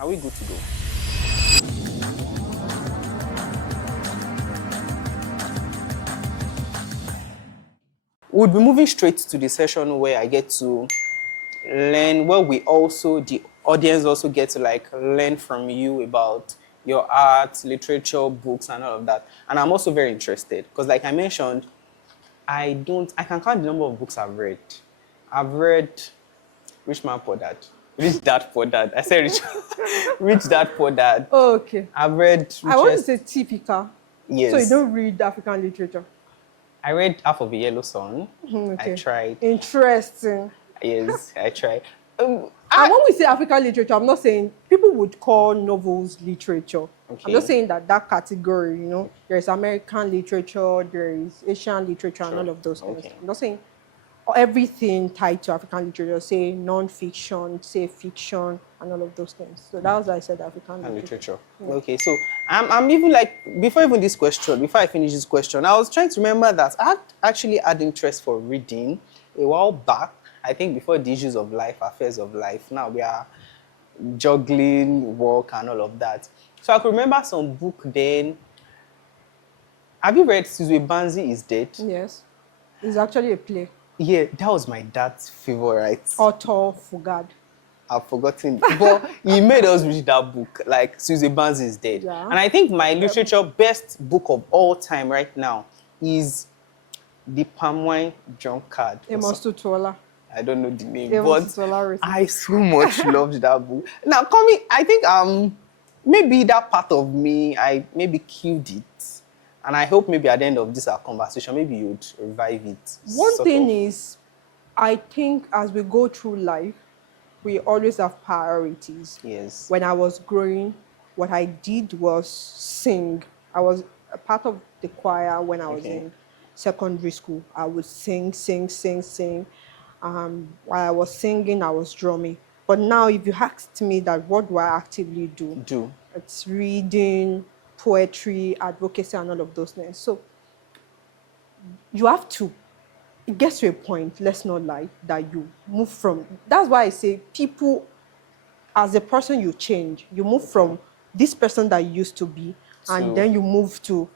Are we good to go? We'll be moving straight to the session where I get to learn, where the audience also get to like learn from you about your art, literature, books, and all of that. And I'm also very interested because, like I mentioned, I can count the number of books I've read. I've read Rich Man Poor Dad. Rich Dad Poor Dad. I said Rich, Rich Dad Poor Dad. Oh, okay. I've read. I want to say typical. Yes. So you don't read African literature? I read Half of a Yellow Sun. Okay. I tried. Interesting. Yes, I tried. And when we say African literature, I'm not saying people would call novels literature. Okay. I'm just saying that category, there is American literature, there is Asian literature, and all of those things. Okay. I'm not saying everything tied to African literature, say non-fiction, say fiction, and all of those things. So that was why I said African literature. Yeah. Okay, so I'm even like, before I finish this question, I was trying to remember that I actually had interest for reading a while back. I think before the issues of life, affairs of life. Now we are juggling work and all of that. So I could remember some book then. Have you read Sizwe Banzi is Dead? Yes. It's actually a play. Yeah, that was my dad's favorite. Author Fugad. I've forgotten. But he made us read that book, like Sizwe Banzi is Dead. Yeah. And I think my literature best book of all time right now is The Palm Wine Drunkard. Amos Tutuola. I don't know the name, Amos but Tutuola. I so much loved that book. Now, I think maybe that part of me, I maybe killed it. And I hope maybe at the end of this our conversation, maybe you'd revive it. One thing is, I think as we go through life, we always have priorities. Yes. When I was growing, what I did was sing. I was a part of the choir when I was in secondary school. I would sing. While I was singing, I was drumming. But now, if you asked me that, what do I actively do? It's reading, poetry, advocacy, and all of those things. So you have to, it gets to a point, let's not lie, that you move from, that's why I say people, as a person you change, you move from this person that you used to be, and then you move to,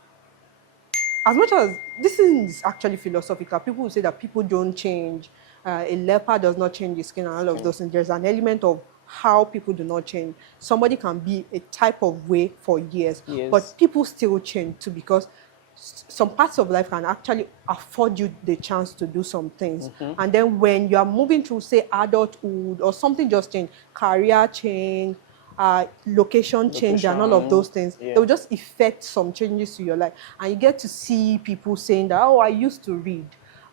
as much as, this is actually philosophical, people will say that people don't change, a leopard does not change his skin and all of those things. There's an element of how people do not change. Somebody can be a type of way for years, but people still change too, because some parts of life can actually afford you the chance to do some things. And then when you are moving through, say, adulthood or something just changed, career change, location change, and all of those things, they will just affect some changes to your life. And you get to see people saying that, oh, I used to read,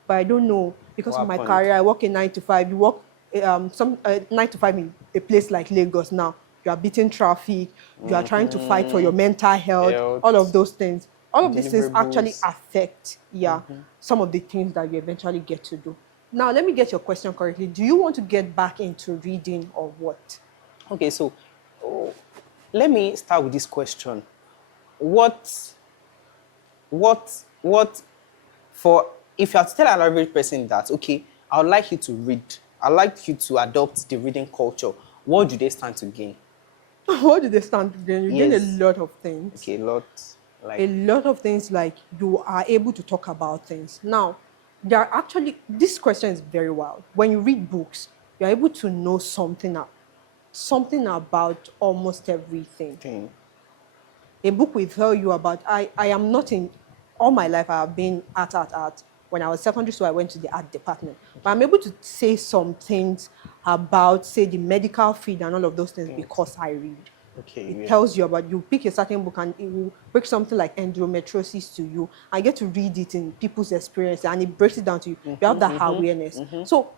but I don't know, because of my career, I work in 9 to 5. You work 9 to 5 in a place like Lagos now. You are beating traffic, you are trying to fight for your mental health, all of those things. All of these things actually affect, some of the things that you eventually get to do. Now, let me get your question correctly. Do you want to get back into reading or what? Okay, so let me start with this question. If you have to tell an average person that, okay, I would like you to read, I'd like you to adopt the reading culture, what do they stand to gain? What do they stand to gain? You gain a lot of things. Okay, a lot. A lot of things, like you are able to talk about things. Now, there are actually, this question is very wild. When you read books, you're able to know something about almost everything. A book will tell you about, I am not in, all my life I have been art. When I was secondary school, I went to the art department. But I'm able to say some things about, say, the medical field and all of those things because I read. It tells you about, you pick a certain book and it will break something like endometriosis to you. I get to read it in people's experience and it breaks it down to you. You have that awareness. So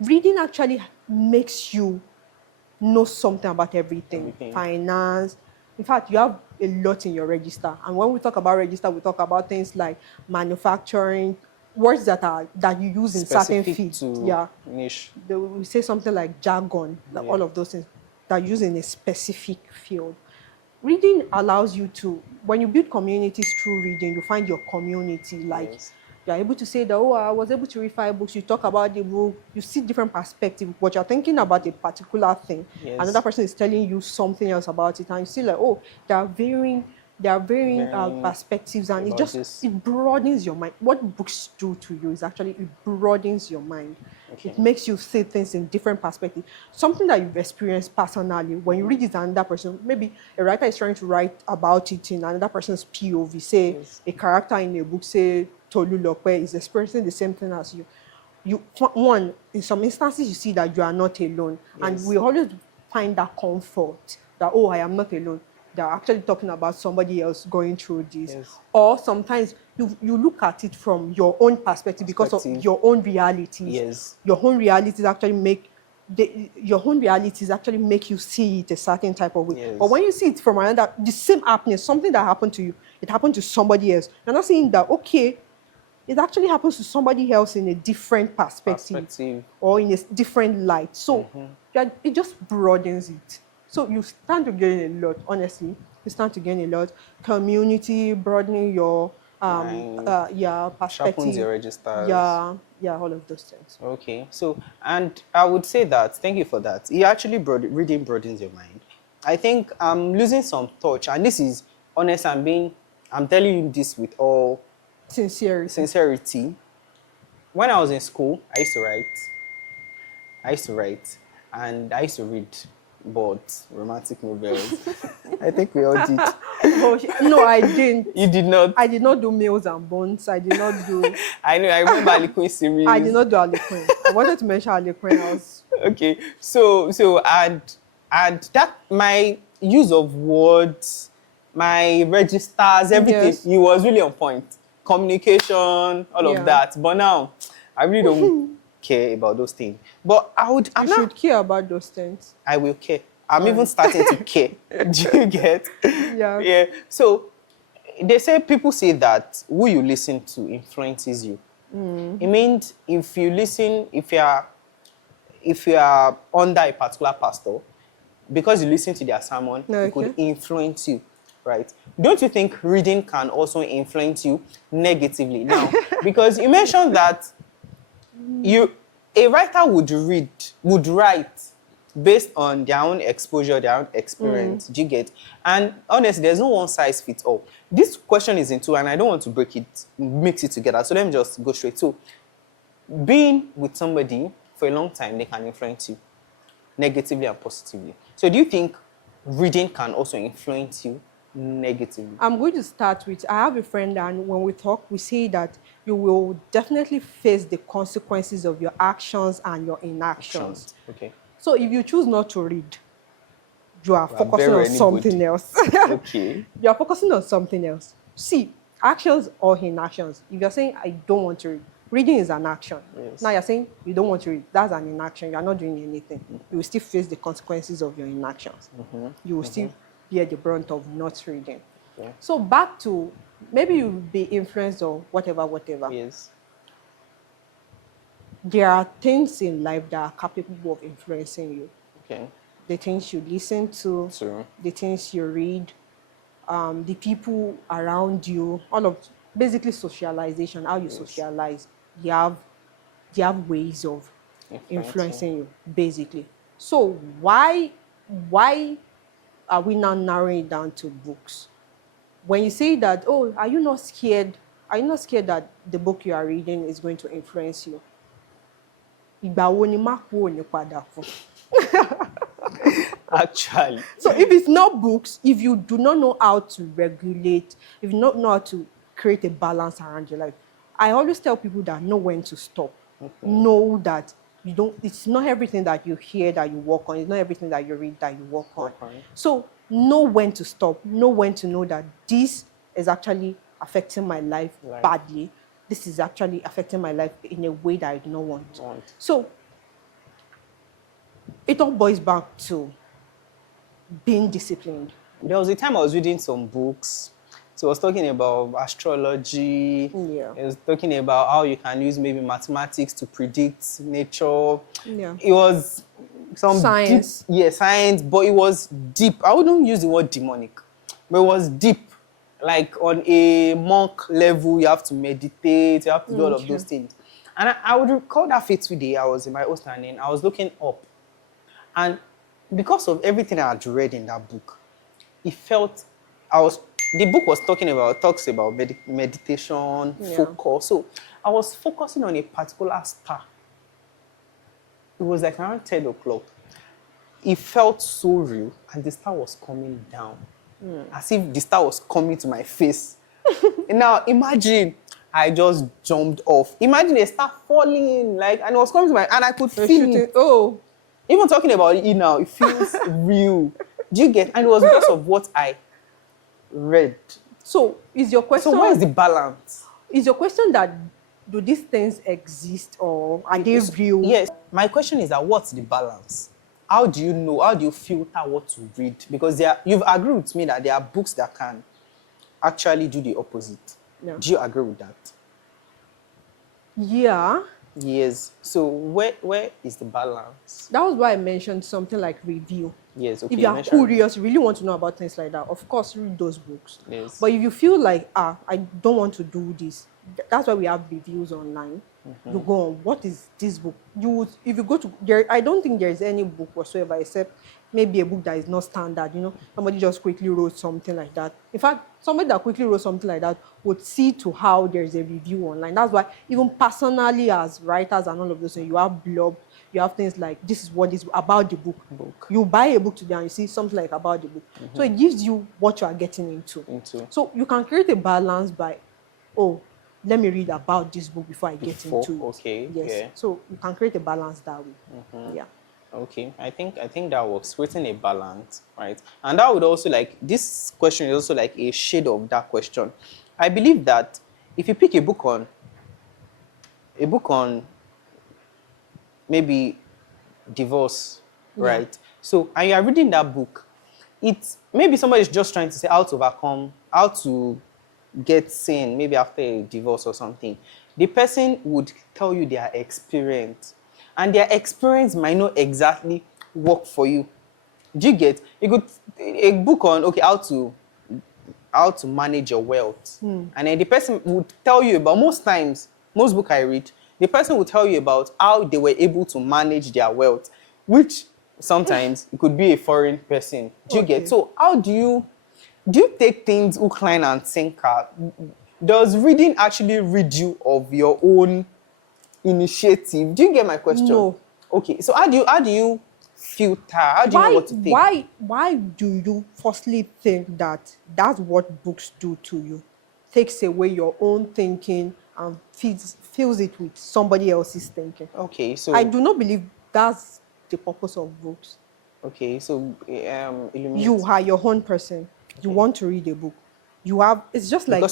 reading actually makes you know something about everything. Finance. In fact, you have a lot in your register. And when we talk about register, we talk about things like manufacturing, words that you use in certain fields. Niche. We say something like jargon, like all of those things that you use in a specific field. Reading allows you to, when you build communities through reading, you find your community. Like You're able to say that, oh, I was able to read 5 books. You talk about the book. You see different perspectives. But you're thinking about a particular thing. Yes. Another person is telling you something else about it. And you see like, oh, there are varying perspectives. And it broadens your mind. What books do to you is actually, it broadens your mind. Okay. It makes you see things in different perspectives. Something that you've experienced personally, when you read it to another person, maybe a writer is trying to write about it in another person's POV. Say, a character in a book, say, Tolu Lope is experiencing the same thing as you. One, in some instances, you see that you are not alone. Yes. And we always find that comfort that, oh, I am not alone. They're actually talking about somebody else going through this. Yes. Or sometimes you look at it from your own perspective because of your own realities. Yes. Your own realities actually make you see it a certain type of way. Yes. But when you see it from another, the same happening, something that happened to you, it happened to somebody else. You're not saying that, okay, it actually happens to somebody else in a different perspective. Or in a different light. So it just broadens it. So you stand to gain a lot, honestly. You stand to gain a lot. Community, broadening your perspective. Sharpens your registers. Yeah, all of those things. Okay. So, and I would say that, thank you for that. It actually reading broadens your mind. I think I'm losing some touch, and this is honest. I'm telling you this with all sincerity. When I was in school, I used to write, and I used to read but romantic novels. I think we all did. No, I didn't. You did not? I did not do Mills and Bones. I did not do... I know, I remember Harlequin series. I did not do Harlequin. I wanted to mention Harlequin. Okay, so and that, my use of words, my registers, everything, it was really on point. Communication, all of that. But now, I really don't care about those things. But you should care about those things. I will care. I'm even starting to care. Do you get? Yeah. So people say that who you listen to influences you. It means if you are under a particular pastor, because you listen to their sermon, it could influence you, right? Don't you think reading can also influence you negatively? Now, because you mentioned that a writer would write based on their own exposure, their own experience. Do you get? And honestly, there's no one size fits all. This question is in two, and I don't want to mix it together. So let me just go straight. So, being with somebody for a long time, they can influence you negatively and positively. So do you think reading can also influence you negatively? I'm going to start with, I have a friend, and when we talk, we say that you will definitely face the consequences of your actions and your inactions. Okay. So if you choose not to read, you are focusing on something else. Okay. You are focusing on something else. See, actions or inactions. If you're saying, I don't want to read, reading is an action. Yes. Now you're saying you don't want to read, that's an inaction. You're not doing anything. You will still face the consequences of your inactions. You will still bear the brunt of not reading. Okay. So back to, maybe you'll be influenced or whatever. Yes. There are things in life that are capable of influencing you. Okay. The things you listen to, the things you read, the people around you, all of basically socialization, how you socialize. They have ways of influencing you, basically. So why are we now narrowing it down to books? When you say that, oh, are you not scared? Are you not scared that the book you are reading is going to influence you? Actually. So if it's not books, if you do not know how to regulate, if you don't know how to create a balance around your life, I always tell people that know when to stop. Know that it's not everything that you hear that you work on. It's not everything that you read that you work on. So know when to stop. Know when to know that this is actually affecting my life badly. This is actually affecting my life in a way that I do not want. So it all boils back to being disciplined. There was a time I was reading some books. So I was talking about astrology. Yeah. It was talking about how you can use maybe mathematics to predict nature. Yeah. It was some science. Science, but it was deep. I wouldn't use the word demonic, but it was deep. like on a monk level, you have to meditate, you have to do all of those things. And I would recall that fateful day I was in my hostel and I was looking up. And because of everything I had read in that book, it felt, the book talks about meditation, focus. So I was focusing on a particular star. It was like around 10 o'clock. It felt so real, and the star was coming down. As if the star was coming to my face. Now, imagine I just jumped off. Imagine a star falling, and it was coming to and I could feel it. Oh. Even talking about it now, it feels real. Do you get? And it was because of what I read. So, is your question... So, where is the balance? Is your question that, do these things exist or are they real? Yes. My question is that what's the balance? How do you know? How do you filter what to read? Because you've agreed with me that there are books that can actually do the opposite. Yeah. Do you agree with that? Yeah. Yes. So where is the balance? That was why I mentioned something like review. Yes, okay. If you are curious, you really want to know about things like that, of course, read those books. Yes. But if you feel like, I don't want to do this, that's why we have reviews online. You go on, what is this book? If you go to there, I don't think there is any book whatsoever except maybe a book that is not standard. Somebody just quickly wrote something like that. In fact, somebody that quickly wrote something like that would see to how there is a review online. That's why even personally as writers and all of those things, you have blog, you have things like this is what is about the book. You buy a book today and you see something like about the book. So it gives you what you are getting into. So you can create a balance by, let me read about this book before I get into it. Okay. Yes. Yeah. So you can create a balance that way. Yeah. Okay. I think that works. Creating a balance, right? And that would also this question is also a shade of that question. I believe that if you pick a book on maybe divorce, right? So and you are reading that book, it's maybe somebody's just trying to say how to get sane, maybe after a divorce or something. The person would tell you their experience, and their experience might not exactly work for you. Do you get? A book on how to manage your wealth, and then the person would tell you about, most book I read, the person would tell you about how they were able to manage their wealth, which sometimes it could be a foreign person. Do you get? So how do you take things hook, line, and sinker? Does reading actually rid you of your own initiative? Do you get my question? No. Okay. So how do you filter? How do you know what to take? Why do you firstly think that that's what books do to you? Takes away your own thinking and fills it with somebody else's thinking. Okay. So I do not believe that's the purpose of books. Okay. So illuminate. You are your own person. You want to read a book. It's just like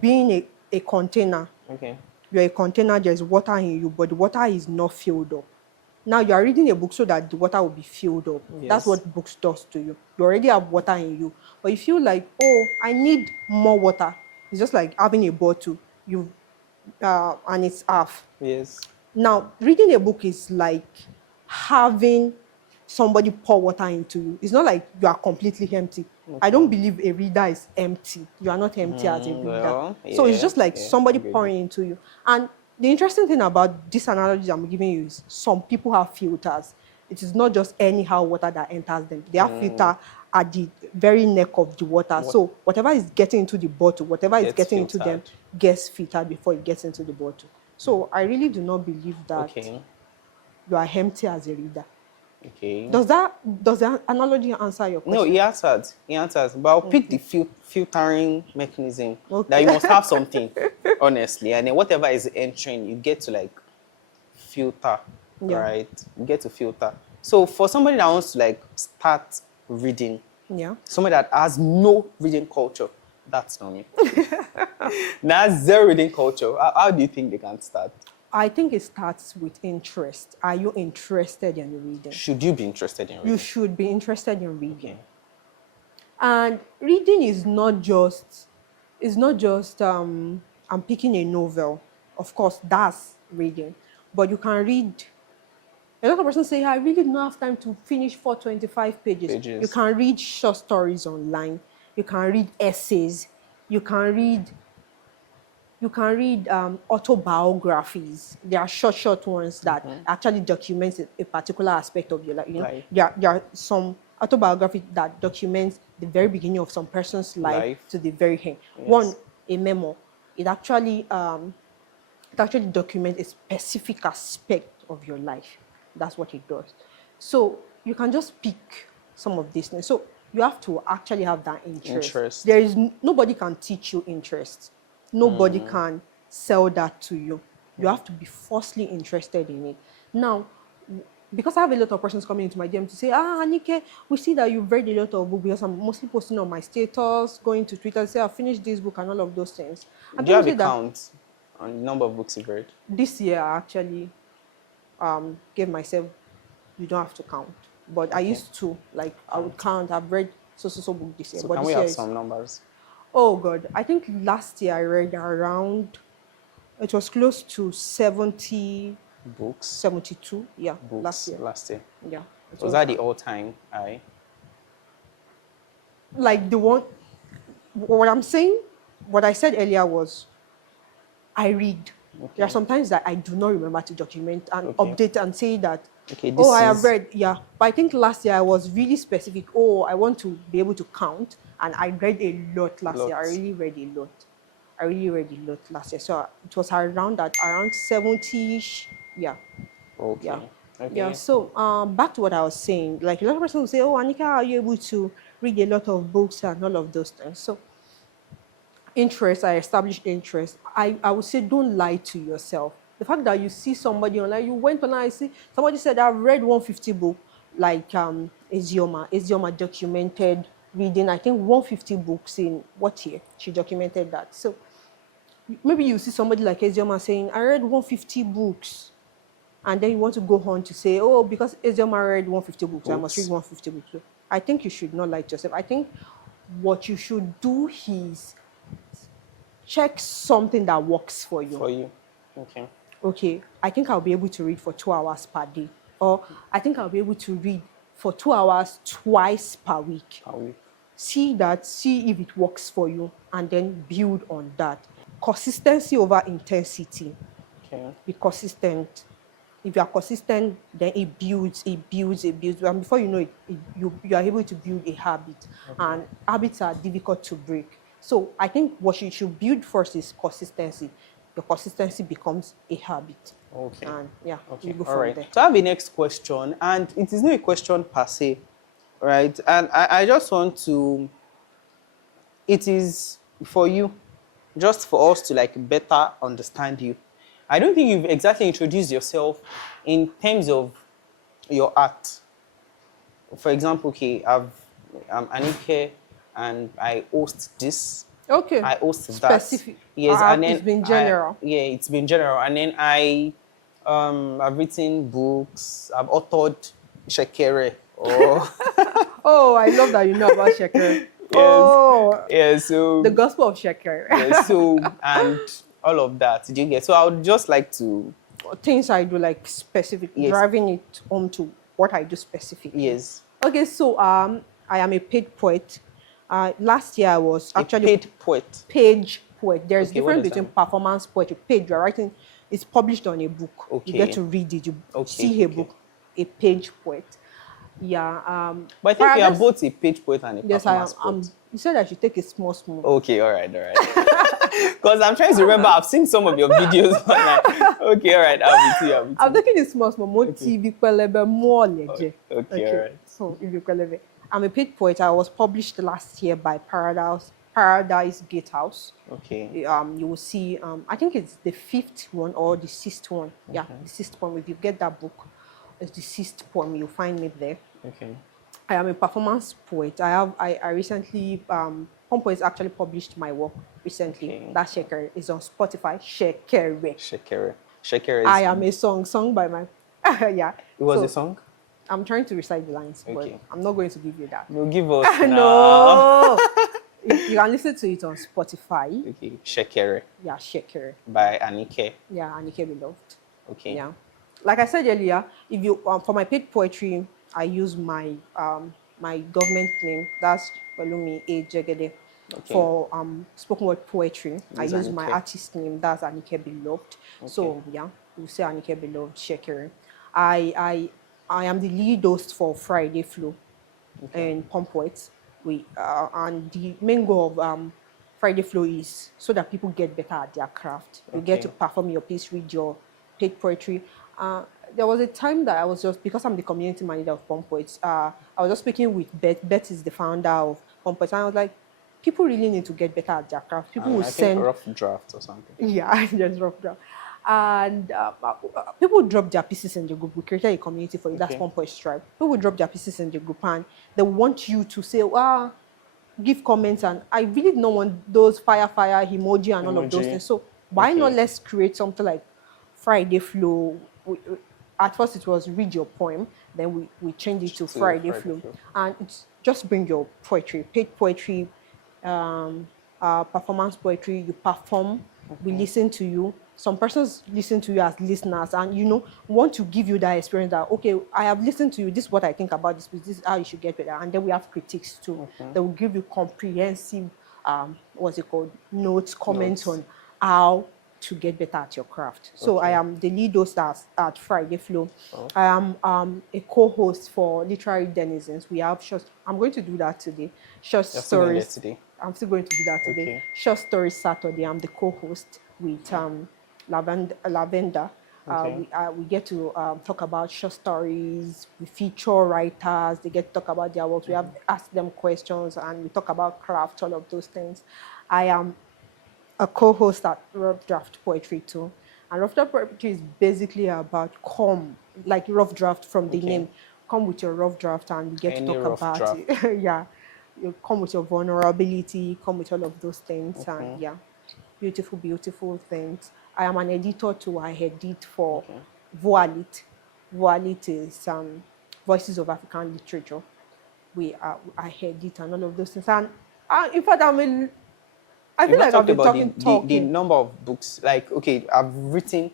being a container. Okay. You're a container, there's water in you, but the water is not filled up. Now you are reading a book so that the water will be filled up. Yes. That's what books does to you. You already have water in you, but you feel like, I need more water. It's just like having a bottle, and it's half. Yes. Now, reading a book is like having somebody pour water into you. It's not like you are completely empty. Okay. I don't believe a reader is empty. You are not empty as a reader. So it's just like somebody pouring into you. And the interesting thing about this analogy I'm giving you is some people have filters. It is not just anyhow water that enters them. They have filter at the very neck of the water. So whatever is getting into the bottle, whatever is getting into them gets filtered before it gets into the bottle. So I really do not believe that you are empty as a reader. Okay. Does that analogy answer your question? No, he answers. But I'll pick the filtering mechanism. That you must have something, honestly. And then whatever is entering, you get to filter, right? You get to filter. So for somebody that wants to start reading, somebody that has no reading culture, that's not me. That's zero reading culture. How do you think they can start? I think it starts with interest. Are you interested in reading? Should you be interested in reading? You should be interested in reading. Okay. And reading is not just I'm picking a novel. Of course, that's reading. But you can read. A lot of persons say, I really don't have time to finish 425 pages. You can read short stories online. you can read essays, you can read autobiographies. There are short ones that actually document a particular aspect of your life. Life. There are some autobiography that documents the very beginning of some person's life to the very end. Yes. One, a memo. It actually documents a specific aspect of your life. That's what it does. So you can just pick some of these things. So you have to actually have that interest. There is nobody can teach you interest. Nobody can sell that to you. You have to be firstly interested in it. Now, because I have a lot of persons coming into my DM to say, Anike, we see that you've read a lot of books, because I'm mostly posting on my status, going to Twitter, say, I've finished this book and all of those things. And do you have a count on the number of books you've read? This year, I actually gave myself, you don't have to count. But I used to, like, I would count. I've read so book this year. So but can this we year have some numbers? Oh, God. I think last year I read around, it was close to 70 books. 72, yeah, books last year. Yeah. Was that the all-time high? Like the one, what I'm saying, what I said earlier was, I read. Okay. There are some times that I do not remember to document and update and say that, I have read, yeah. But I think last year I was really specific. I want to be able to count. And I read a lot last year. I really read a lot last year. So it was around 70-ish. Yeah. Okay. Yeah. Okay. Yeah. So back to what I was saying. Like a lot of people will say, Anike, how are you able to read a lot of books and all of those things? So interest, I established interest. I would say don't lie to yourself. The fact that you see somebody online, you went online, I see somebody said, I've read 150 book, like Ezioma documented reading, I think 150 books in what year? She documented that. So maybe you see somebody like Ezioma saying, I read 150 books. And then you want to go on to say, because Ezioma read 150 books, I must read 150 books. So I think you should not lie to yourself. I think what you should do is check something that works for you. For you. Okay, I think I'll be able to read for 2 hours per day. Or I think I'll be able to read for 2 hours twice per week. See if it works for you, and then build on that. Consistency over intensity. Okay. Be consistent. If you are consistent, then it builds. And before you know it, you are able to build a habit. And habits are difficult to break. So I think what you should build first is consistency. Your consistency becomes a habit. Okay. And you go All from right. there. So I have a next question, and it is not a question per se, right? And I just want to, it is for you, just for us to like better understand you. I don't think you've exactly introduced yourself in terms of your art. For example, I'm Anike, and I host this. Okay. I host specific. that. Yes, and then it's been general. it's been general. And then I've written books. I've authored Shekere. I love that you know about Shekere. Yes. So the gospel of Shekere. Yes. So and all of that. Did you get? So I would just like to things I do, like specific, driving it home to what I do specifically. Yes. Okay. So I am a paid poet. Last year I was actually paid poet. Page poet. There's a difference between performance poetry. Page, you're writing, it's published on a book. Okay. You get to read it. You see a book. A page poet. Yeah. But I think you are both a page poet and a performance poet. You said I should take a small. Okay, all right. Because I'm trying to remember, I've seen some of your videos online. Okay, all right, I'll be too. I'm taking it small, more TV, more legend. Okay, all right. So, I'm a paid poet. I was published last year by Paradise Gatehouse. Okay. You will see, I think it's the 5th one or the 6th one. Yeah, the 6th one. If you get that book, it's the 6th poem. You'll find me there. Okay. I am a performance poet. I recently, Poets actually published my work recently. Okay. That Shekere is on Spotify. Shekere. Shekere. I am a song by my, yeah. It was a song? I'm trying to recite the lines, but I'm not going to give you that. No, give us. No. You can listen to it on Spotify. Okay. Shekere. Yeah, Shekere. By Anike. Yeah, Anike Beloved. Okay. Yeah. Like I said earlier, if you for my paid poetry, I use my my government name. That's Balumi A. Jegede. Okay. For spoken word poetry, I Is use my Anike. artist name. That's Anike Beloved. Okay. So yeah, we say Anike Beloved Shekere. I am the lead host for Friday Flow Okay. and Pump Poets. And the main goal of Friday Flow is so that people get better at their craft. You get to Okay. perform your piece, read your paid poetry. There was a time that I was just, because I'm the community manager of Pump Poets, I was just speaking with Beth. Beth is the founder of Pump Poets, and I was like, people really need to get better at their craft. People will I think send, rough draft or something. yeah, just rough draft. And people drop their pieces in the group. We created a community for it. That's Okay. Pump Poets Tribe. People drop their pieces in the group and they want you to say, ah, give comments. And I really don't want those fire emoji and all of those Emoji. things. So why not Okay. let's create something like Friday Flow? At first it was read your poem, then we changed it to Friday Flow. And it's just bring your poetry, paid poetry, performance poetry. You perform, we listen to you. Some persons listen to you as listeners, and want to give you that experience that, okay, I have listened to you, this is what I think about this piece, this is how you should get better. And then we have critics too. They will give you comprehensive what's it called, notes, comments on how to get better at your craft. So I am the lead host at Friday Flow. I am a co-host for Literary Denizens. We have short, I'm going to do that today. Short stories. Today. I'm still going to do that today. Okay. Short Stories Saturday. I'm the co-host with Lavender. Okay. We get to talk about short stories. We feature writers. They get to talk about their works. We have asked them questions and we talk about craft, all of those things. I am a co-host at Rough Draft Poetry too. And Rough Draft Poetry is basically about like rough draft from the name. Come with your rough draft and we get to talk about it. Yeah. You come with your vulnerability, come with all of those things. And yeah, beautiful, beautiful things. I am an editor too. I edit for Voalit. Voalit is Voices of African Literature. I edit and all of those things. And in fact, I feel like I've been talking. The number of books. Like, okay, I've written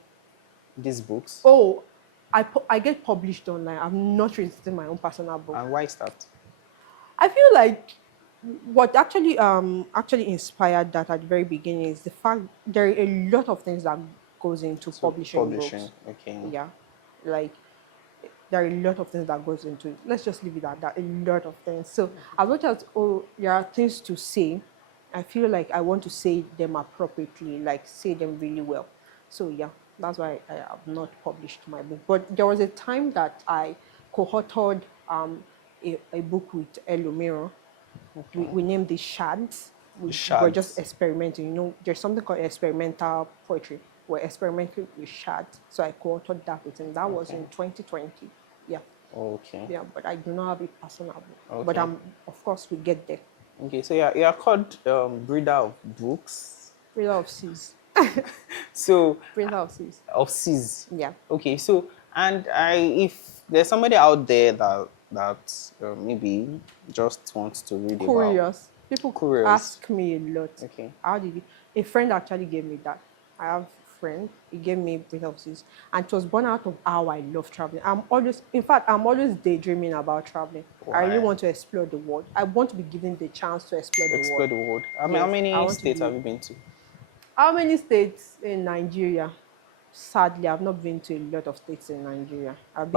these books. Oh, I get published online. I'm not written my own personal book. And why is that? I feel like what actually inspired that at the very beginning is the fact there are a lot of things that goes into publishing books. Okay. Yeah, like there are a lot of things that goes into it. Let's just leave it at that. A lot of things. So as much as there are things to say, I feel like I want to say them appropriately, like say them really well. So yeah, that's why I have not published my book. But there was a time that I co-authored a book with Elomiro. We named it Shads. We're just experimenting. There's something called experimental poetry. We're experimenting with Shads. So I co-authored that with him. That was in 2020. Yeah. Okay. Yeah, but I do not have a personal book. Okay. But of course, we get there. Okay, so you are called breeder of books. Breeder of seas. So Breeder of seas. Of seas. Yeah. Okay, so if there's somebody out there that maybe just wants to read Curious. People Curious. ask me a lot. Okay. How did a friend actually gave me that? I have a friend. He gave me Breeder of Seas, and it was born out of how I love traveling. I'm always daydreaming about traveling. Why? I really want to explore the world. I want to be given the chance to explore the world. How many states have you been to? How many states in Nigeria? Sadly, I've not been to a lot of states in Nigeria. I've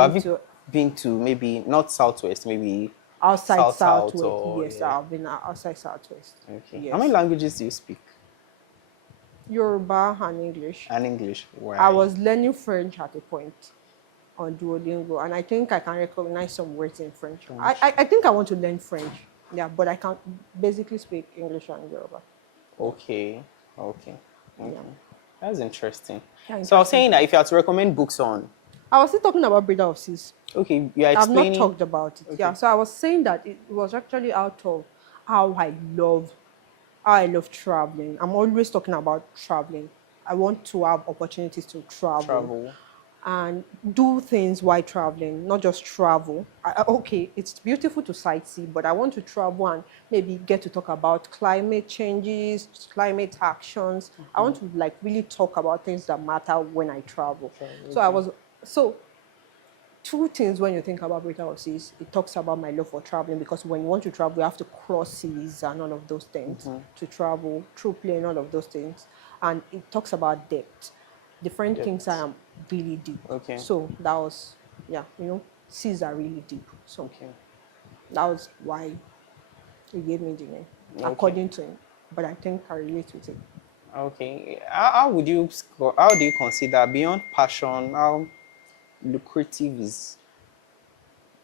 been to maybe not Southwest, maybe outside Southwest. Yes, yeah. I've been outside Southwest. Okay. Yes. How many languages do you speak? Yoruba and English. And English. Why? I was learning French at a point on Duolingo, and I think I can recognize some words in French. I think I want to learn French. Yeah, but I can basically speak English and Yoruba. Okay. Yeah. That's interesting. Yeah, so I was saying that if you had to recommend books on. I was still talking about Breeder of Seas. Okay, you are explaining. I've not talked about it. Okay. Yeah, so I was saying that it was actually out of how I love traveling. I'm always talking about traveling. I want to have opportunities to travel. And do things while traveling, not just travel. Okay, it's beautiful to sightsee, but I want to travel and maybe get to talk about climate changes, climate actions. I want to really talk about things that matter when I travel. Okay. So two things when you think about Britain of Seas. It talks about my love for traveling, because when you want to travel, you have to cross seas and all of those things to travel through plane, all of those things. And it talks about depth. Different things are really deep. Okay. So that was, seas are really deep. So that was why he gave me the name, according to him. But I think I relate with it. Okay. How do you consider, beyond passion, how lucrative is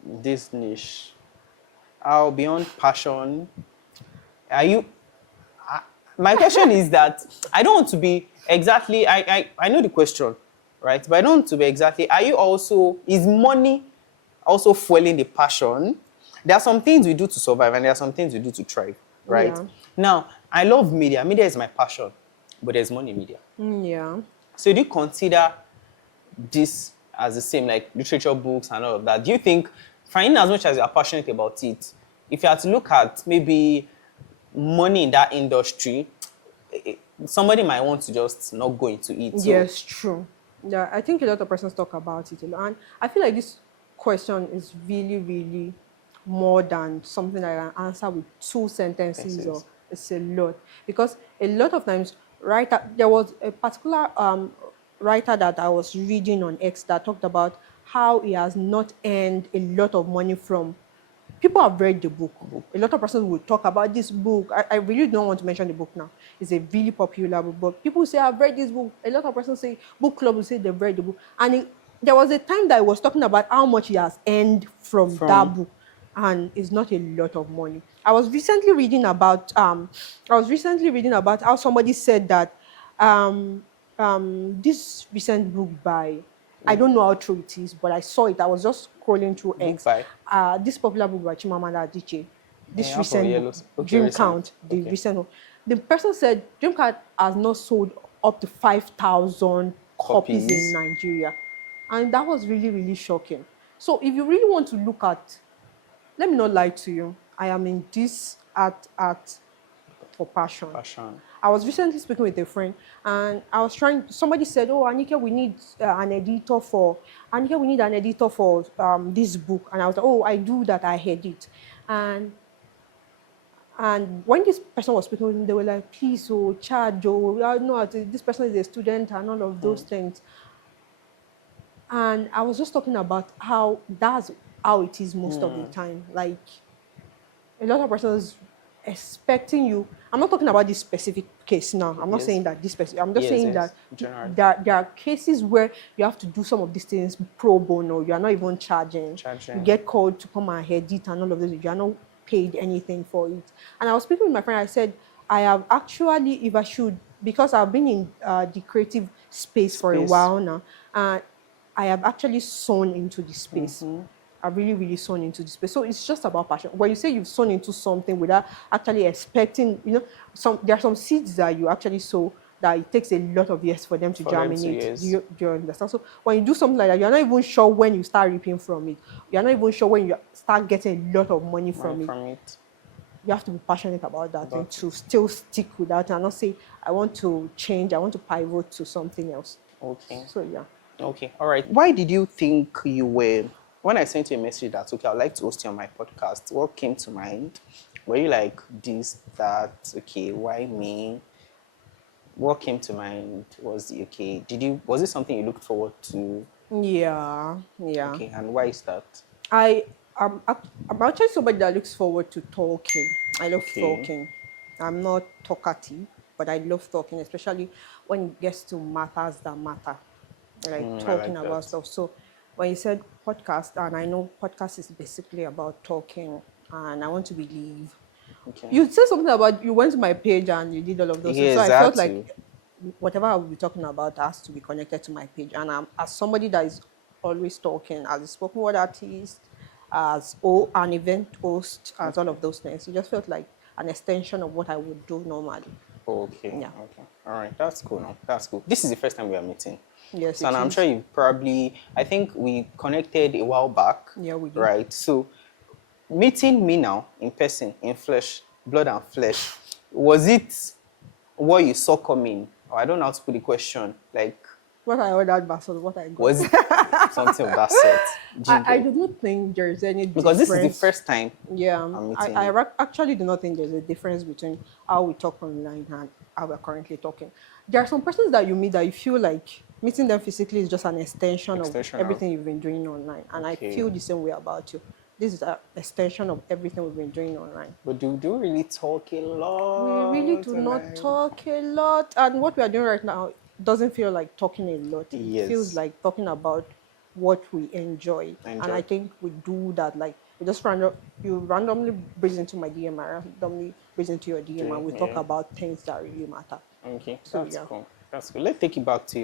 this niche? How beyond passion are you? My question is that I don't want to be exactly. I know the question, right? But I don't want to be exactly. Are you also? Is money also fueling the passion? There are some things we do to survive, and there are some things we do to thrive, right? Yeah. Now, I love media. Media is my passion, but there's money in media. Yeah. So do you consider this as the same, like literature, books, and all of that? Do you think, finding as much as you're passionate about it, if you had to look at maybe money in that industry, somebody might want to just not go into it? So. Yes, true. Yeah, I think a lot of persons talk about it a lot. And I feel like this question is really, really more than something I can answer with two sentences, or it's a lot. Because a lot of times, there was a particular writer that I was reading on X that talked about how he has not earned a lot of money from. People have read the book. A lot of persons will talk about this book. I really don't want to mention the book now. It's a really popular book. But people say, I've read this book. A lot of persons say, book club will say they've read the book. And there was a time that I was talking about how much he has earned from that book. And it's not a lot of money. I was recently reading about how somebody said that this recent book by, I don't know how true it is, but I saw it. I was just scrolling through X. This popular book by Chimamanda Adichie. This recent book, Dream Count, the recent one. The person said Dream Count has not sold up to 5,000 copies in Nigeria. And that was really, really shocking. So if you really want to look at, let me not lie to you, I am in this art for passion. I was recently speaking with a friend, and somebody said, oh, Anike, we need an editor for this book. And I was like, oh, I do that, I edit. And when this person was speaking with me, they were like, please, charge, I know this person is a student and all of those things. And I was just talking about how that's how it is most of the time. Like, a lot of persons expecting you. I'm not talking about this specific case now. I'm not saying that this specific. I'm just saying that there are cases where you have to do some of these things pro bono. You are not even charging. You get called to come and edit and all of this. You are not paid anything for it. And I was speaking with my friend. I said, I have actually, if I should, because I've been in the creative space for a while now, I have actually sewn into this space. I've really, really sewn into this space. So it's just about passion. When you say you've sewn into something without actually expecting, there are some seeds that you actually sow that it takes a lot of years for them to germinate. Do you understand? So when you do something like that, you're not even sure when you start reaping from it. You're not even sure when you start getting a lot of money from it. You have to be passionate about that and to still stick with that and not say, I want to change, I want to pivot to something else. Okay. So, yeah. Okay, all right. Why did you think you were, when I sent you a message that, okay, I'd like to host you on my podcast, what came to mind? Were you like this, that, okay, why me? What came to mind was, okay, was it something you looked forward to? Yeah. Okay, and why is that? I'm actually somebody that looks forward to talking. I love talking. I'm not talkative, but I love talking, especially when it gets to matters that matter. Like talking about stuff. So when you said podcast, and I know podcast is basically about talking, and I want to believe. Okay. You said something about you went to my page and you did all of those things. So I felt like whatever I will be talking about has to be connected to my page. And I'm, as somebody that is always talking, as a spoken word artist, as an event host, as all of those things, it just felt like an extension of what I would do normally. Okay. Yeah. Okay. All right. That's cool. No? That's cool. This is the first time we are meeting. Yes. So, and I'm sure you probably, I think we connected a while back. Yeah, we did. Right. So, meeting me now in person, in flesh, blood and flesh, was it what you saw coming? Or I don't know how to put the question. Like, What I ordered versus what I got. Was it something of that set? I do not think there is any because difference. this is the first time. Yeah, I'm meeting I actually do not think there's a difference between how we talk online and how we're currently talking. There are some persons that you meet that you feel like meeting them physically is just an extension of everything you've been doing online. And I feel the same way about you. This is an extension of everything we've been doing online. But do we really talk a lot? We really do not talk a lot. And what we are doing right now doesn't feel like talking a lot. It feels like talking about what we enjoy. And I think we do that. Like, we just randomly breeze into my DM, I randomly breeze into your DM, and we talk about things that really matter. Okay, so that's cool. That's good. Let's take it back to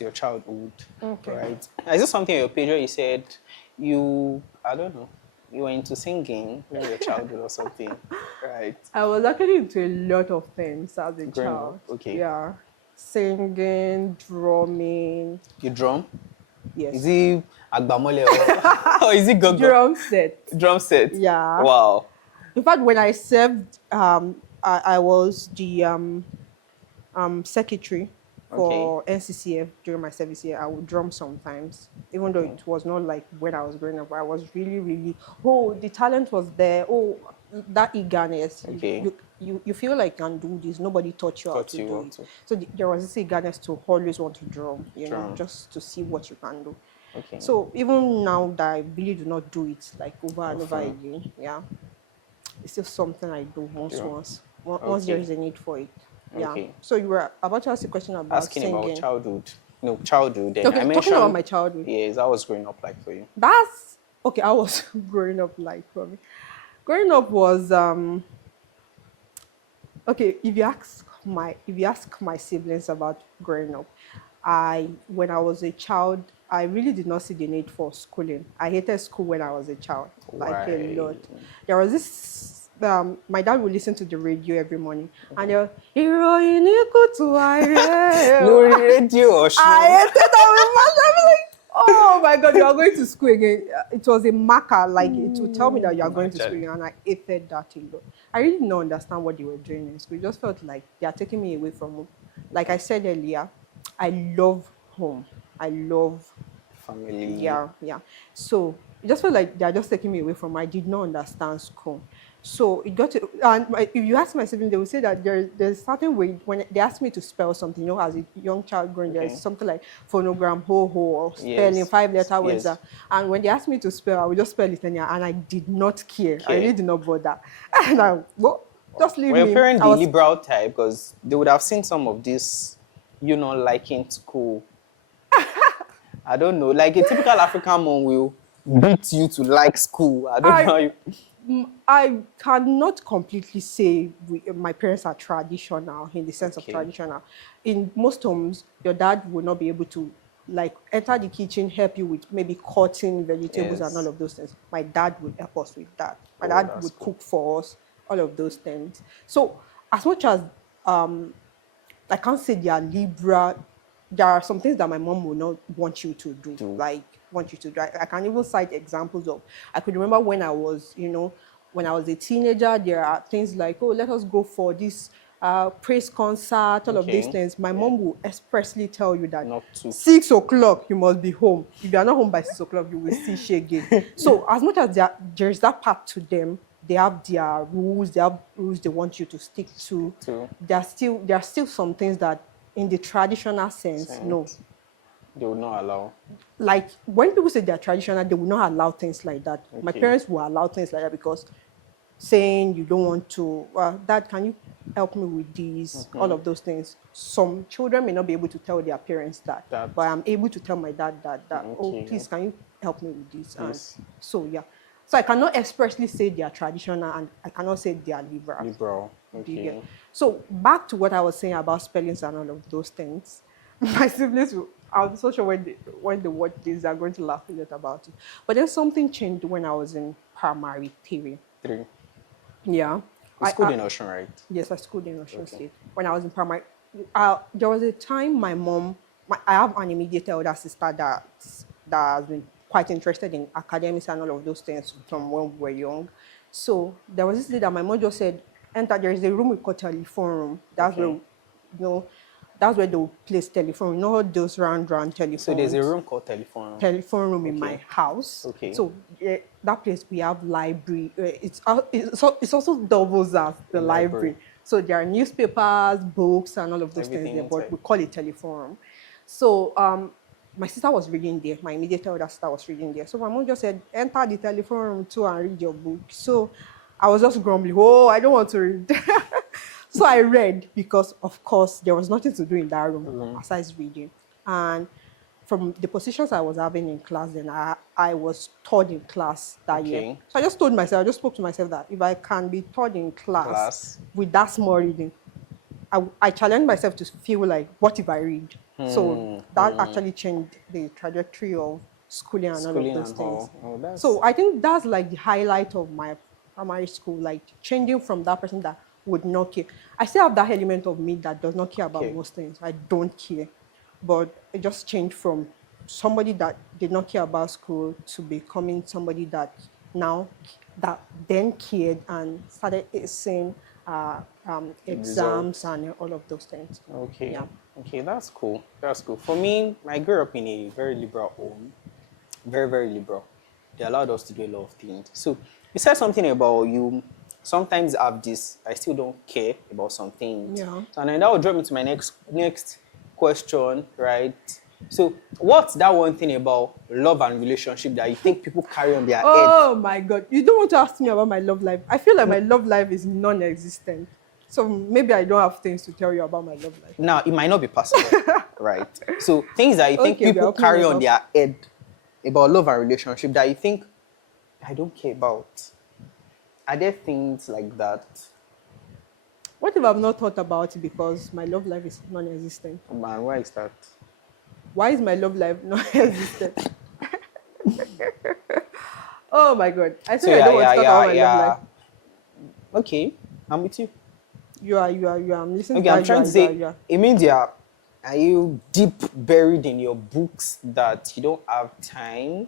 your childhood. Okay. Right. Is this something on your page where you said I don't know, you were into singing in your childhood or something? Right. I was actually into a lot of things as a child. Okay. Yeah. Singing, drumming. You drum? Yes. Is it agbamole or is it go-go? Drum set. Drum set? Yeah. Wow. In fact, when I served, I was the secretary for NCCF during my service year. I would drum sometimes, even though it was not like when I was growing up. I was really, really, the talent was there. Oh, that eagerness. Okay. You feel like you can do this. Nobody taught you how to do it. So there was this eagerness to always want to drum, know, just to see what you can do. Okay. So even now that I really do not do it like over and over again, it's still something I do once there is a need for it. Yeah. Okay. So you were about to ask a question about singing. About childhood. No, childhood. Then okay, I mentioned, talking about my childhood. Yes, I was growing up like for you. That's okay. I was growing up like for me. Growing up was okay. If you ask my siblings about growing up, when I was a child, I really did not see the need for schooling. I hated school when I was a child, like a lot. There was this. My dad would listen to the radio every morning, and they're ìròyìn ní kùtù àìrè. No radio or show. I hated that. I'm like, oh my God, you are going to school again. It was a marker, like it would tell me that you are going to school again, and I hated that a lot. I really did not understand what they were doing in school. It just felt like they are taking me away from home. Like I said earlier, I love home. I love family. Yeah. So it just felt like they are just taking me away from home. I did not understand school. So it got to, and if you ask my siblings, they will say that there's certain way when they ask me to spell something, as a young child growing, there's something like phonogram, ho-ho, or spelling, 5-letter words. And when they ask me to spell, I would just spell it and I did not care. I really did not bother. And just leave me. Were your parents the liberal type? Because they would have seen some of this, liking school. I don't know. Like a typical African mom will beat you to like school. I don't know. I cannot completely say my parents are traditional in the sense of traditional. In most homes, your dad will not be able to enter the kitchen, help you with maybe cutting vegetables and all of those things. My dad would help us with that. My dad would cook for us, all of those things. So as much as I can't say they are liberal, there are some things that my mom will not want you to do. I can even cite examples of, I could remember when I was, when I was a teenager, there are things like, let us go for this praise concert, all of these things. My mom will expressly tell you that 6 o'clock, you must be home. If you are not home by 6 o'clock, you will see shege. So as much as there's that part to them, they have their rules, they want you to stick to. There are still some things that in the traditional sense, no. They will not allow. Like when people say they're traditional, they will not allow things like that. My parents will allow things like that because saying you don't want to, Dad, can you help me with these? All of those things. Some children may not be able to tell their parents that. But I'm able to tell my dad that please, can you help me with this? Yes. And so I cannot expressly say they are traditional and I cannot say they are liberal. Okay. So back to what I was saying about spellings and all of those things. My siblings, I'm so sure when they watch this, they're going to laugh a lot about it. But then something changed when I was in primary 3. Yeah. You schooled in Ocean, right? Yes, I schooled in Ocean State. When I was in primary, there was a time my mom, I have an immediate elder sister that has been quite interested in academics and all of those things from when we were young. So there was this day that my mom just said, enter, there is a room we call telephone room. That's where, That's where they will place telephone. You know all those round telephones. So there's a room called telephone room. Telephone room in my house. Okay. So that place we have library. It's also doubles as the library. So there are newspapers, books, and all of those things there, but we call it telephone room. So my sister was reading there. My immediate elder sister was reading there. So my mom just said, enter the telephone room too and read your book. So I was just grumbling, oh, I don't want to read. So I read because, of course, there was nothing to do in that room besides reading. And from the positions I was having in class, then I was third in class that year. So I just spoke to myself that if I can be third in class with that small reading, I challenged myself to feel like, what if I read? So that actually changed the trajectory of schooling and all of those things. So I think that's like the highlight of my primary school, like changing from that person that would not care. I still have that element of me that does not care about most things. I don't care. But it just changed from somebody that did not care about school to becoming somebody that then cared and started acing exams and all of those things. Okay. Yeah. Okay, that's cool. That's cool. For me, I grew up in a very liberal home. Very, very liberal. They allowed us to do a lot of things. So you said something about you sometimes have this, I still don't care about some things. Yeah. So, and then that will draw me to my next question, right? So what's that one thing about love and relationship that you think people carry on their head? Oh my God. You don't want to ask me about my love life. I feel like my love life is non-existent. So maybe I don't have things to tell you about my love life. Now, it might not be possible, right? So things that you think people carry on their head about love and relationship that you think, I don't care about. Are there things like that? What if I've not thought about it because my love life is non-existent? Oh man, why is that? Why is my love life non-existent? Oh my God. I think I don't want to talk about my love life. Okay, I'm with you. You are. I'm listening okay, to I'm trying to say, it means are you deep buried in your books that you don't have time,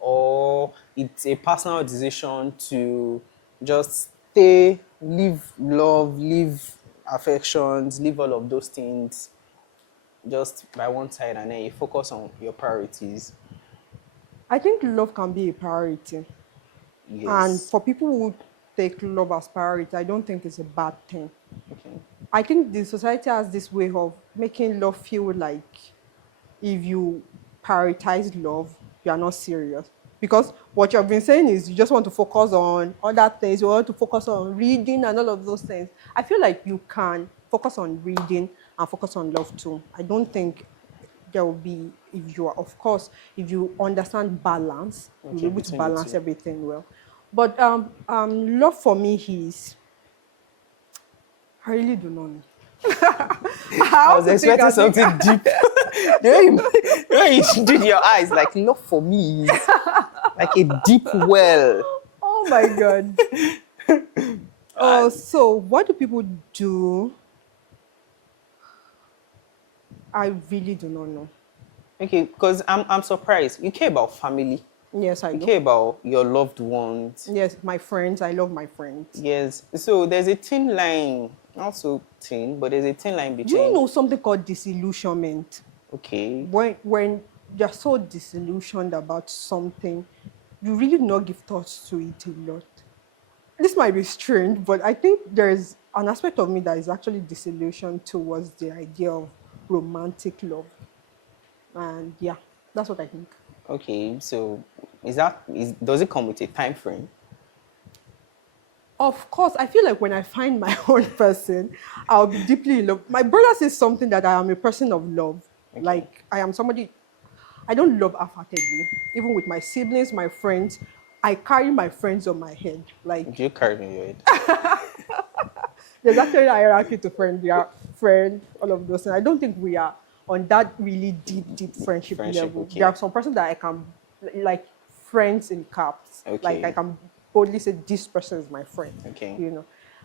or it's a personal decision to just stay, live love, live affections, live all of those things just by one side, and then you focus on your priorities? I think love can be a priority. Yes. And for people who take love as priority, I don't think it's a bad thing. Okay. I think the society has this way of making love feel like if you prioritize love, you are not serious. Because what you've been saying is you just want to focus on other things, you want to focus on reading and all of those things. I feel like you can focus on reading and focus on love too. I don't think there will be, if you understand balance, you'll be able to balance everything well. But love for me is, I really do not know. I was expecting something deep. The way you did your eyes, like love for me is like a deep well. Oh my God. So what do people do? I really do not know. Okay, because I'm surprised. You care about family. Yes, I do. You care about your loved ones. Yes, my friends. I love my friends. Yes. So there's a thin line, not so thin, but there's a thin line between. You know something called disillusionment. Okay. When you're so disillusioned about something, you really do not give thoughts to it a lot. This might be strange, but I think there's an aspect of me that is actually disillusioned towards the idea of romantic love. And yeah, that's what I think. Okay, so does it come with a time frame? Of course, I feel like when I find my own person, I'll be deeply in love. My brother says something that I am a person of love. Okay. Like, I am somebody, I don't love half-heartedly. Even with my siblings, my friends, I carry my friends on my head. Like, do you carry me on your head? There's actually a hierarchy to friends. They are friends, all of those. And I don't think we are on that really deep friendship level. Okay. There are some persons that I can, like, friends in caps. Okay. Like, I can boldly say, this person is my friend. Okay. You know.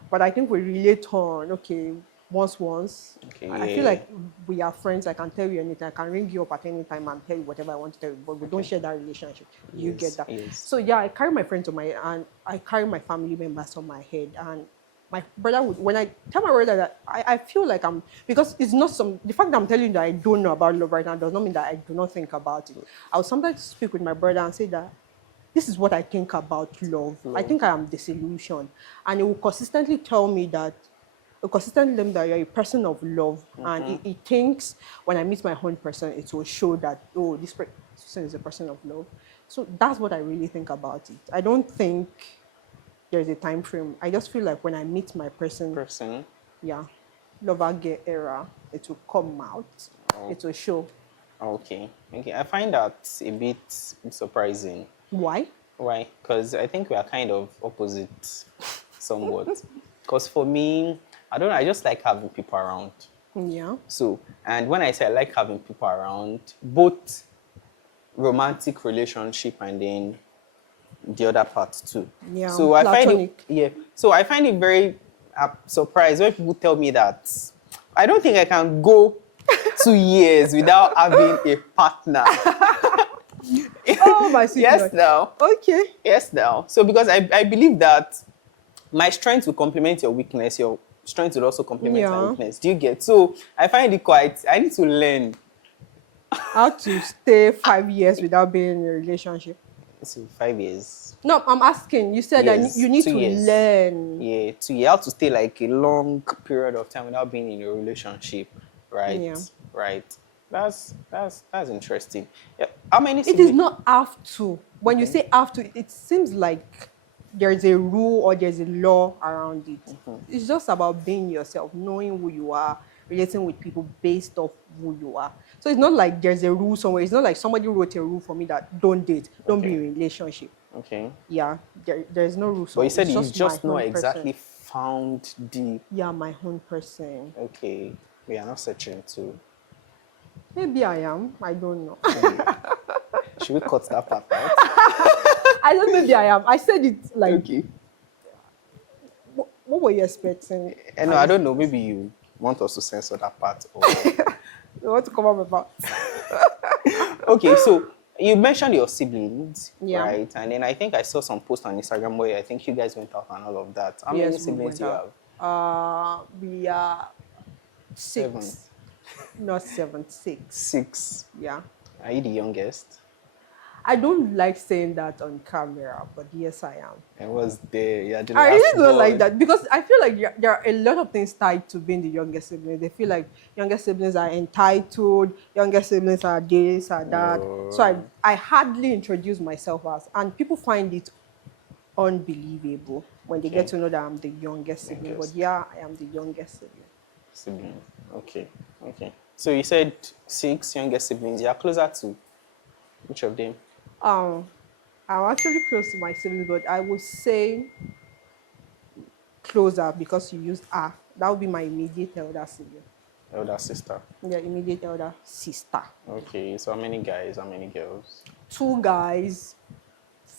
But I think we relate on, okay, once. Okay. I feel like we are friends. I can tell you anything. I can ring you up at any time and tell you whatever I want to tell you. But we don't share that relationship. Yes, you get that. Yes. So, yeah, I carry my friends on my, and I carry my family members on my head. And My brother would, when I tell my brother that I feel like because it's not the fact that I'm telling you that I don't know about love right now does not mean that I do not think about it. I would sometimes speak with my brother and say that this is what I think about love. I think I am disillusioned. And he will consistently tell me that, consistently tell me that you're a person of love. And he thinks when I meet my own person, it will show that, oh, this person is a person of love. So that's what I really think about it. I don't think there's a time frame. I just feel like when I meet my person, yeah, lover gay era, it will come out. Oh. It will show. Okay. I find that a bit surprising. Why? Why? Because I think we are kind of opposite, somewhat. Because for me, I don't know. I just like having people around. Yeah. So, and when I say I like having people around, both romantic relationship and then the other part too. Yeah. So I find it, So I find it very surprised when people tell me that I don't think I can go 2 years without having a partner. Oh my God. Yes, now. Okay. Yes, now. So because I believe that my strength will complement your weakness, your strength will also complement my weakness. Do you get? So I find it I need to learn how to stay 5 years without being in a relationship. So 5 years. No, I'm asking. You said that you need to learn. Yeah, 2 years. You have to stay like a long period of time without being in a relationship, right? Yeah. Right. That's interesting. Yeah. How many? It is not have to. When you say have to, it seems like there's a rule or there's a law around it. It's just about being yourself, knowing who you are, relating with people based off who you are. So it's not like there's a rule somewhere. It's not like somebody wrote a rule for me that don't date, don't be in a relationship. Okay. Yeah, there's no rule. But you said you just not exactly found the... Yeah, my own person. Okay. We are not searching to... Maybe I am. I don't know. Should we cut that part out? I don't know. Maybe I am. I said it like... Okay. What were you expecting? No, I don't know. Maybe you want us to censor that part. Or... You want to come up about? Okay, so you mentioned your siblings, right? And then I think I saw some posts on Instagram where I think you guys went out and all of that. How many siblings do you have? We are 6. 7. Not 7, 6. 6. Yeah. Are you the youngest? I don't like saying that on camera, but yes, I am. I was there. Yeah, I really don't like that because I feel like there are a lot of things tied to being the youngest sibling. They feel like younger siblings are entitled, younger siblings are this or that. So I hardly introduce myself as, and people find it unbelievable when they get to know that I'm the youngest sibling. But yeah, I am the youngest sibling. Okay. So you said 6 youngest siblings. You're closer to which of them? I'm actually close to my siblings, but I would say closer because you used "ah." That would be my immediate elder sibling. Elder sister? Yeah, immediate elder sister. Okay, so how many guys, how many girls? 2 guys,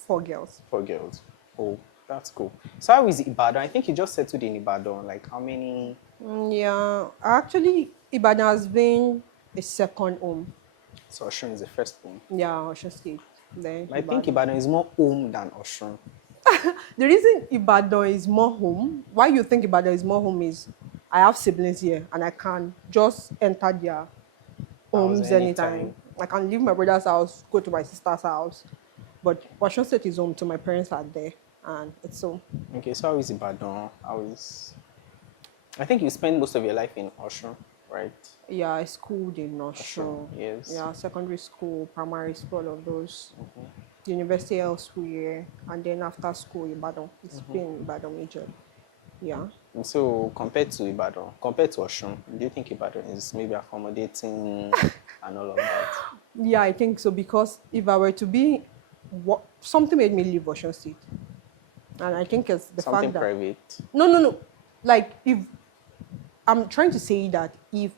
4 girls. 4 girls. Oh, that's cool. So how is Ibadan? I think you just settled in Ibadan. Like how many? Yeah, actually, Ibadan has been a second home. So Osun is the first home? Yeah, Osun State. Then I think Ibadan is more home than Osun. The reason Ibadan is more home, why you think Ibadan is more home is I have siblings here and I can just enter their homes anytime. I can leave my brother's house, go to my sister's house. But Osun State is home, so my parents are there and it's home. Okay, so how is Ibadan? I think you spend most of your life in Osun, right? Yeah, I schooled in Osun. Yes. Yeah, secondary school, primary school, all of those. University elsewhere, and then after school, Ibadan. It's been Ibadan major. Yeah. And so compared to Osun, do you think Ibadan is maybe accommodating and all of that? Yeah, I think so because if I were to be, something made me leave Osun State, and I think it's the something fact that private. No. Like if I'm trying to say that if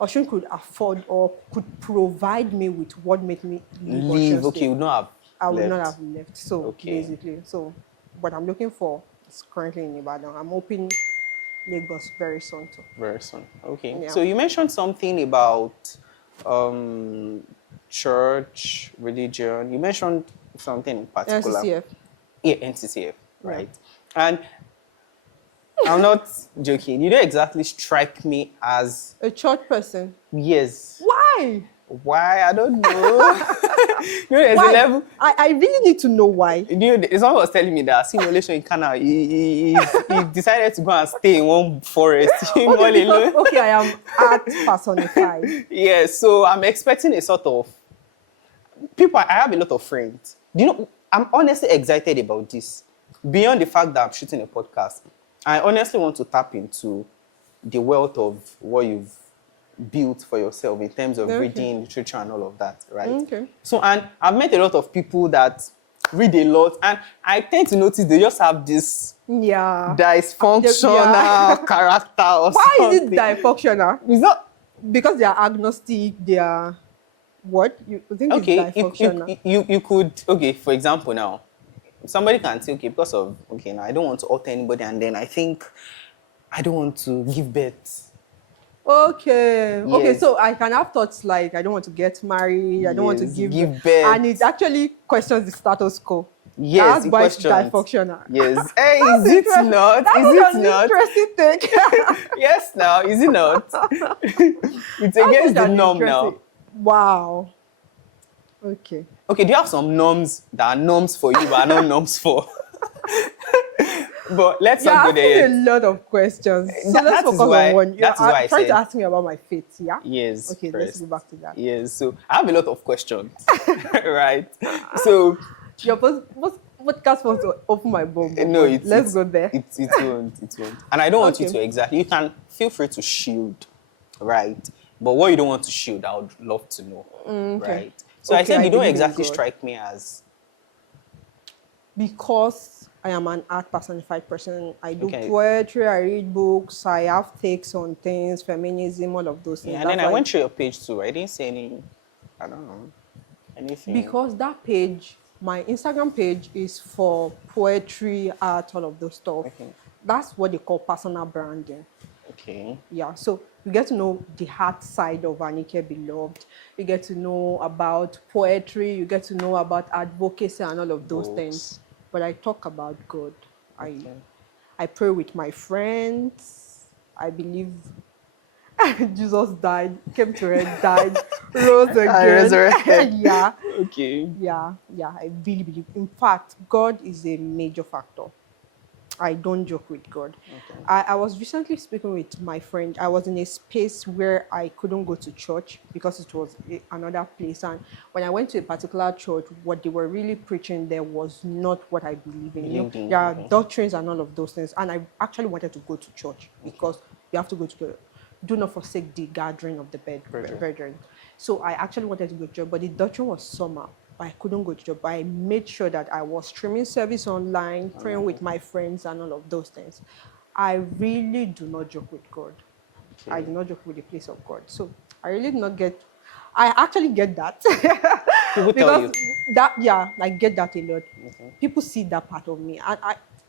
Osun could afford or could provide me with what made me leave. Okay, you would not have I would not have left. So basically, what I'm looking for is currently in Ibadan. I'm hoping Lagos very soon too. Very soon. Okay. Yeah. So you mentioned something about church, religion. You mentioned something in particular. NCCF. Yeah, NCCF, right? And I'm not joking. You don't exactly strike me as... A church person. Yes. Why? Why? I don't know. There's Why? a level. I really need to know why. Someone was telling me that simulation in Canada, he decided to go and stay in one forest. Him all alone. Okay, I am art personified. Yes, so I'm expecting a sort of... People, I have a lot of friends. Do you know, I'm honestly excited about this. Beyond the fact that I'm shooting a podcast, I honestly want to tap into the wealth of what you've built for yourself in terms of reading, literature, and all of that, right? Okay. So, and I've met a lot of people that read a lot, and I tend to notice they just have this dysfunctional character or Why something. is it dysfunctional? It's not... Because they are agnostic, they are... What? You think it's dysfunctional? You could... Okay, for example now, somebody can say, okay, because of... Okay, now I don't want to hurt anybody, and then I think I don't want to give birth. Okay. Yes. Okay, so I can have thoughts like I don't want to get married, I don't want to give birth. And it actually questions the status quo. Yes, that's why it's dysfunctional. Yes. Hey, is it not? Is it not? Interesting take. Yes, now, is it not? It's against the norm now. Wow. Okay. Okay, do you have some norms that are norms for you but are not norms for? But let's not go there yet. A lot of questions. So let's focus on one. That's why I trying said... to ask me about my faith, yeah? Yes. Okay, let's go back to that. Yes, so I have a lot of questions, right? So... Your podcast wants to open my bomb. No, let's go there. It won't. And I don't want you to exactly... You can feel free to shield, right? But what you don't want to shield, I would love to know, right? So I said you don't exactly strike me as... Because I am an art personified person. I do poetry, I read books, I have takes on things, feminism, all of those things. Yeah, and then I went through your page too. I didn't see any... I don't know, anything. Because that page, my Instagram page is for poetry, art, all of those stuff. Okay. That's what they call personal branding. Okay. Yeah, so you get to know the art side of Anike Beloved. You get to know about poetry. You get to know about advocacy and all of those things. But I talk about God. I pray with my friends. I believe Jesus died, came to earth, died, rose again. Resurrected. Yeah. Okay. Yeah, I really believe. In fact, God is a major factor. I don't joke with God. Okay. I was recently speaking with my friend. I was in a space where I couldn't go to church because it was another place. And when I went to a particular church, what they were really preaching there was not what I believe in. There are doctrines and all of those things. And I actually wanted to go to church because you have to go to the... Do not forsake the gathering of the brethren. So I actually wanted to go to church, but the doctrine was somehow. I couldn't go to church, but I made sure that I was streaming service online, praying with my friends and all of those things. I really do not joke with God. Okay. I do not joke with the place of God. So I really do not get... I actually get that. People tell you. I get that a lot. Okay. People see that part of me. And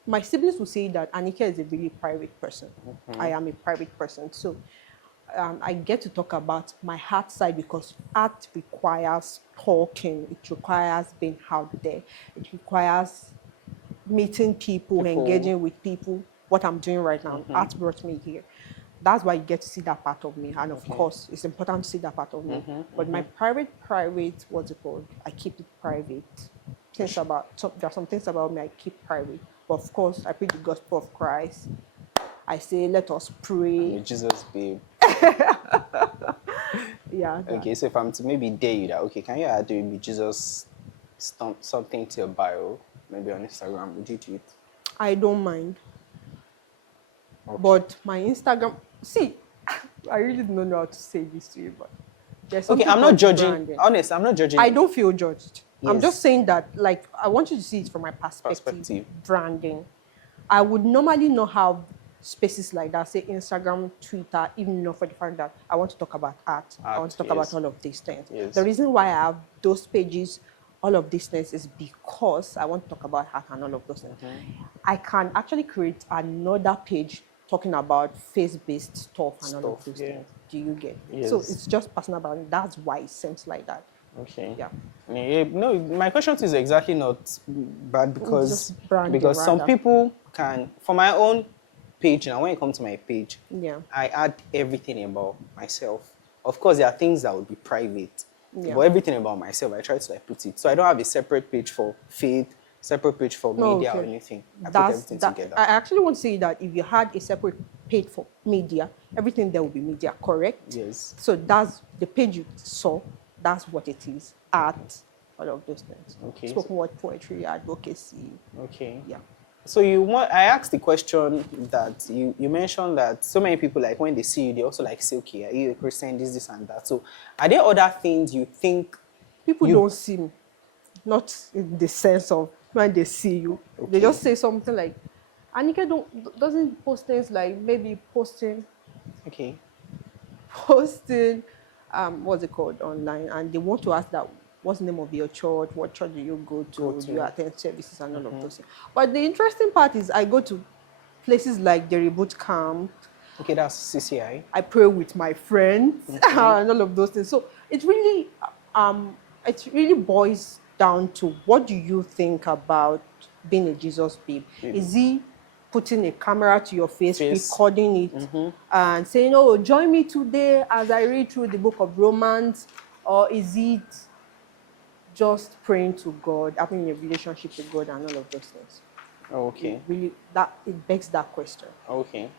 my siblings will say that Anike is a really private person. Mm-hmm. I am a private person. So I get to talk about my heart side because art requires talking. It requires being out there. It requires meeting people, engaging with people. What I'm doing right now, art brought me here. That's why you get to see that part of me. And of course, it's important to see that part of me. But my private, what's it called? I keep it private. There are some things about me I keep private. But of course, I preach the gospel of Christ. I say, let us pray. I'm Jesus, babe. Yeah. Okay, so if I'm to maybe dare you that, okay, can you add maybe Jesus something to your bio, maybe on Instagram? Would you do it? I don't mind. Okay. But my Instagram, see, I really don't know how to say this to you, but there's okay, I'm not judging. Branding. Honest, I'm not judging. I don't feel judged. Yes. I'm just saying that, like, I want you to see it from my perspective. Branding. I would normally not have spaces like that, say Instagram, Twitter, even for the fact that I want to talk about art. I want to talk about all of these things. Yes. The reason why I have those pages, all of these things, is because I want to talk about art and all of those things. I can actually create another page talking about face-based stuff and all of those things. Do you get it? Yes. So it's just personal branding. That's why it seems like that. Okay. Yeah. No, my question is exactly not bad because branding, some people can, for my own page now, when you come to my page, I add everything about myself. Of course, there are things that would be private, but everything about myself, I try to like put it. So I don't have a separate page for faith, separate page for media or anything. I put everything together. I actually want to say that if you had a separate page for media, everything there will be media, correct? Yes. So that's the page you saw, that's what it is. Art, all of those things. Okay. Spoken word poetry, advocacy. Okay. Yeah. So I asked the question that you mentioned that so many people, like when they see you, they also like say, okay, are you a Christian, this and that. So are there other things you think people don't see me? Not in the sense of when they see you. Okay. They just say something like, Anike doesn't post things like maybe posting, what's it called, online, and they want to ask that, what's the name of your church? What church do you go to? Do you attend services and all of those things? But the interesting part is I go to places like the Reboot Camp. Okay, that's CCI. I pray with my friends and all of those things. So it really boils down to, what do you think about being a Jesus babe? Is he putting a camera to your face, recording it, and saying, oh, join me today as I read through the book of Romans? Or is it just praying to God, having a relationship with God and all of those things? Okay. It begs that question. Okay.